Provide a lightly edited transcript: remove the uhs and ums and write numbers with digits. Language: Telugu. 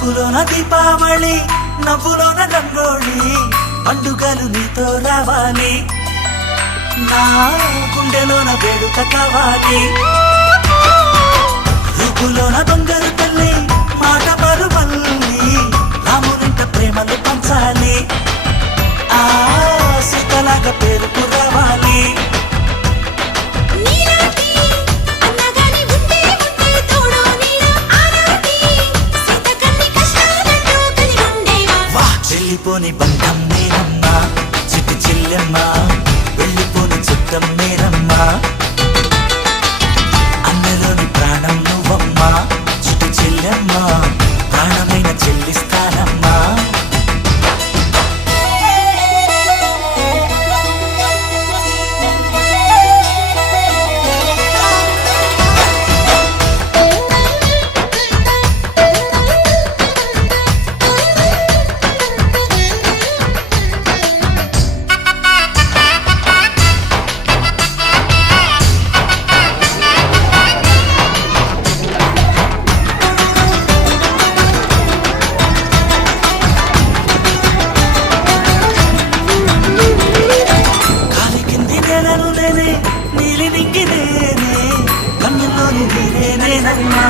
చూపులోన దీపావళి, నవ్వులోన రంగోళి, పండుగలు నీతో రావాలి, నా గుండెలోన వేడుక కావాలి. రూపులోన బంగారు తల్లి, మాట పరువల్లి, రామునింట ప్రేమలు పంచాలి, ఆ సీతలాగా పేరుకు రావాలి. వెళ్ళిపోని బంధం నేనమ్మా, చిట్టి చెల్లెమ్మ, వెళ్ళిపోని చుట్టం నేనమ్మా, అన్నలోని ప్రాణం నువ్వమ్మా, చిట్టి చెల్లెమ్మ, ప్రాణమైన చెల్లిస్తానమ్మా. నీలి నింగి నేనే, కన్నులోని నేనేనమ్మా.